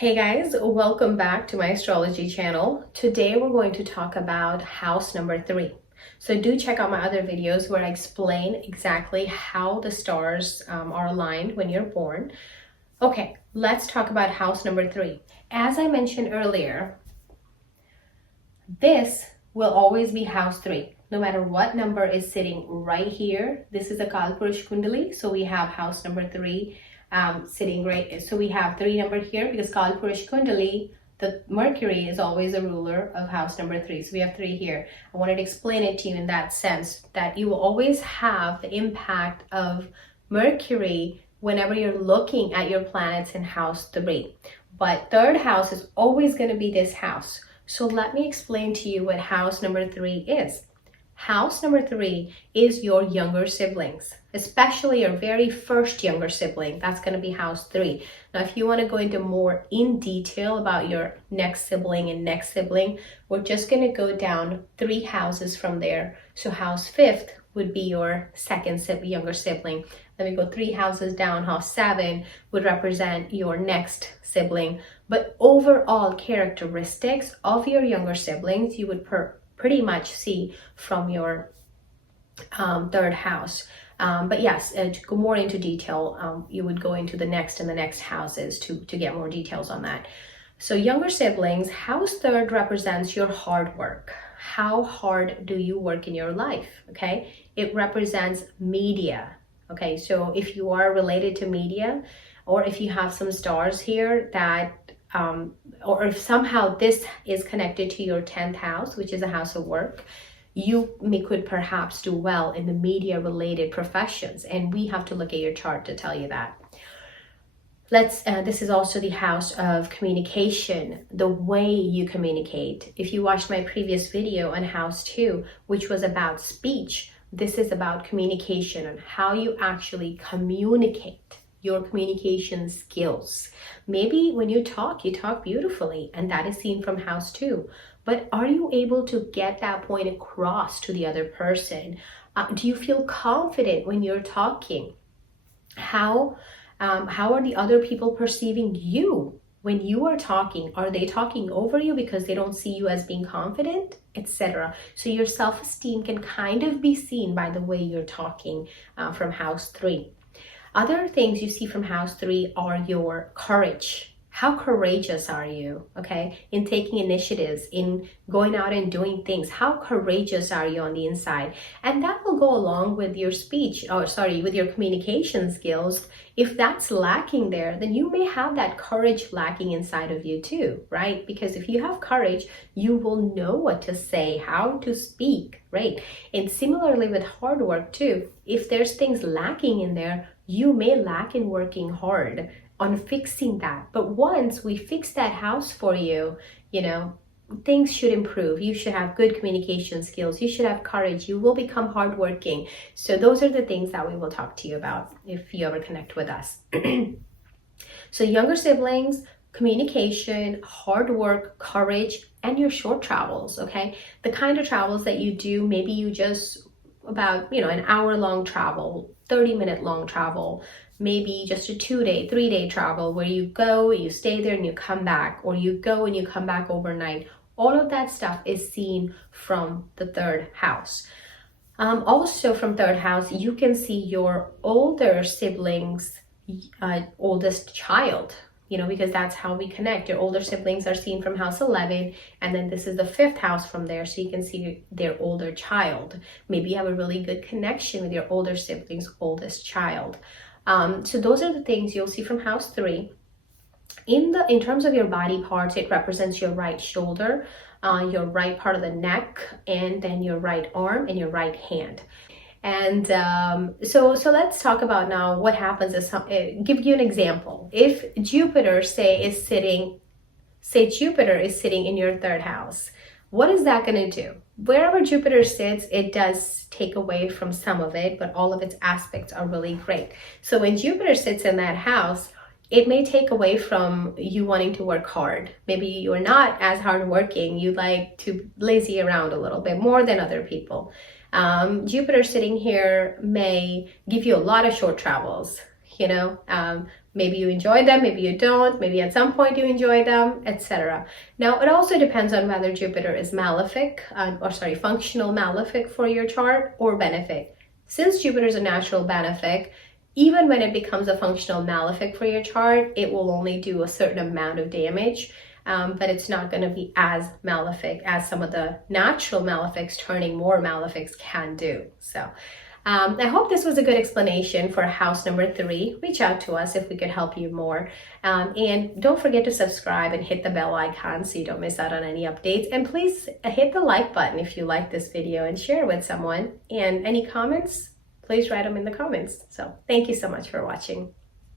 Hey guys, welcome back to my astrology channel. Today we're going to talk about house number 3. So do check out my other videos where I explain exactly how the stars are aligned when you're born. Okay, let's talk about house number 3. As I mentioned earlier, this will always be house 3. No matter what number is sitting right here, this is a Kalpurush Kundali. So we have house number 3 sitting right. So we have 3 number here because Kalpurush Kundali, the Mercury is always a ruler of house number 3. So we have 3 here. I wanted to explain it to you in that sense that you will always have the impact of Mercury whenever you're looking at your planets in house 3. But third house is always going to be this house. So let me explain to you what house number 3 is. House number 3 is your younger siblings, especially your very first younger sibling. That's going to be house 3. Now, if you want to go into more in detail about your next sibling and next sibling, we're just going to go down 3 houses from there. So house 5th would be your second younger sibling. Let me go 3 houses down. House 7 would represent your next sibling. But overall characteristics of your younger siblings, you would pretty much see from your third house. But yes, to go more into detail, you would go into the next and the next houses to get more details on that. So younger siblings, house 3rd represents your hard work. How hard do you work in your life? Okay, it represents media. Okay, so if you are related to media, or if you have some stars here that or if somehow this is connected to your 10th house, which is a house of work, you could perhaps do well in the media related professions. And we have to look at your chart to tell you that. This is also the house of communication, the way you communicate. If you watched my previous video on house 2, which was about speech, this is about communication and how you actually communicate. Your communication skills. Maybe when you talk beautifully, and that is seen from house 2. But are you able to get that point across to the other person? Do you feel confident when you're talking? How are the other people perceiving you when you are talking? Are they talking over you because they don't see you as being confident, etc.? So your self-esteem can kind of be seen by the way you're talking from house 3. Other things you see from house 3 are your courage. How courageous are you, okay, in taking initiatives, in going out and doing things? How courageous are you on the inside? And that will go along with your speech, with your communication skills. If that's lacking there, then you may have that courage lacking inside of you too, right? Because if you have courage, you will know what to say, how to speak, right? And similarly with hard work too, if there's things lacking in there, you may lack in working hard on fixing that. But once we fix that house for you, things should improve. You should have good communication skills. You should have courage. You will become hardworking. So those are the things that we will talk to you about if you ever connect with us. So younger siblings, communication, hard work, courage, and your short travels, okay? The kind of travels that you do, maybe you just about, an hour-long travel, 30-minute long travel, maybe just a 2-day, 3-day travel where you go, you stay there and you come back, or you go and you come back overnight. All of that stuff is seen from the 3rd house. Also from 3rd house, you can see your older siblings' oldest child, because that's how we connect. Your older siblings are seen from house 11, and then this is the 5th house from there, so you can see their older child. Maybe you have a really good connection with your older siblings' oldest child. So those are the things you'll see from house 3. In terms of your body parts, it represents your right shoulder, your right part of the neck, and then your right arm and your right hand. And so let's talk about now what happens give you an example. If Jupiter is sitting in your 3rd house, what is that going to do? Wherever Jupiter sits, it does take away from some of it, but all of its aspects are really great. So when Jupiter sits in that house, it may take away from you wanting to work hard. Maybe you are not as hardworking. You like to lazy around a little bit more than other people. Jupiter sitting here may give you a lot of short travels, Maybe you enjoy them, maybe you don't, maybe at some point you enjoy them, etc. Now, it also depends on whether Jupiter is malefic, functional malefic for your chart or benefic. Since Jupiter is a natural benefic, even when it becomes a functional malefic for your chart, it will only do a certain amount of damage, but it's not going to be as malefic as some of the natural malefics turning more malefics can do. So I hope this was a good explanation for house number 3. Reach out to us if we could help you more. And don't forget to subscribe and hit the bell icon so you don't miss out on any updates. And please hit the like button if you like this video and share it with someone. And any comments, please write them in the comments. So thank you so much for watching.